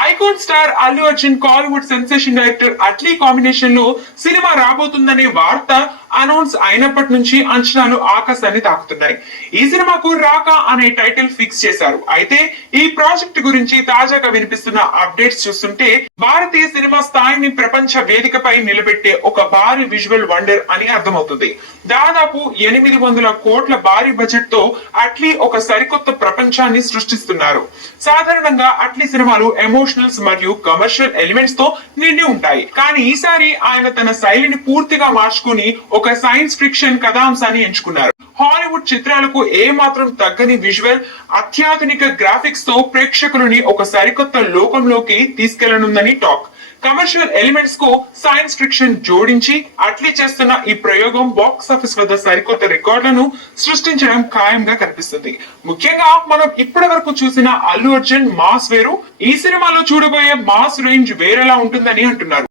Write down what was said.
Icon star Allu Arjun Kollywood sensation director Atlee combination లో cinema రాబోతుందనే వార్త announce అయినప్పటి నుంచి అంచనాలు ఆకాశాన్ని తాకుతున్నాయి. ఈ సినిమాకు రాక అనే టైటిల్ ఫిక్స్ చేశారు. అయితే ఈ ప్రాజెక్ట్ గురించి తాజాగా వినిపిస్తున్న అప్డేట్స్ చూస్తుంటే భారతీయ సినిమా స్థాయిని ప్రపంచ వేదికపై నిలబెట్టే ఒక భారీ విజువల్ వండర్ అని అర్థమవుతుంది. దాదాపు 800 కోట్ల భారీ బడ్జెట్ తో అట్లీ ఒక సరికొత్త ప్రపంచాన్ని సృష్టిస్తున్నారు. సాధారణంగా అట్లీ సినిమాలు ఎమోషనల్స్ మరియు కమర్షియల్ ఎలిమెంట్స్ తో నిండి ఉంటాయి. కానీ ఈసారి ఆయన తన శైలిని పూర్తిగా మార్చుకుని ఒక సైన్స్ ఫిక్షన్ కథాంశాన్ని ఎంచుకున్నారు. హాలీవుడ్ చిత్రాలకు ఏ మాత్రం తగ్గని విజువల్, అత్యాధునిక గ్రాఫిక్స్ తో ప్రేక్షకులని ఒక సరికొత్త లోకంలోకి తీసుకెళ్లనుందని టాక్. కమర్షియల్ ఎలిమెంట్స్ కు సైన్స్ ఫిక్షన్ జోడించి అట్లీ చేస్తున్న ఈ ప్రయోగం బాక్స్ ఆఫీస్ వద్ద సరికొత్త రికార్డులను సృష్టించడం ఖాయంగా కనిపిస్తుంది. ముఖ్యంగా మనం ఇప్పటి వరకు చూసిన అల్లు అర్జున్ మాస్ వేరు, ఈ సినిమాలో చూడబోయే మాస్ రేంజ్ వేరేలా ఉంటుందని అంటున్నారు.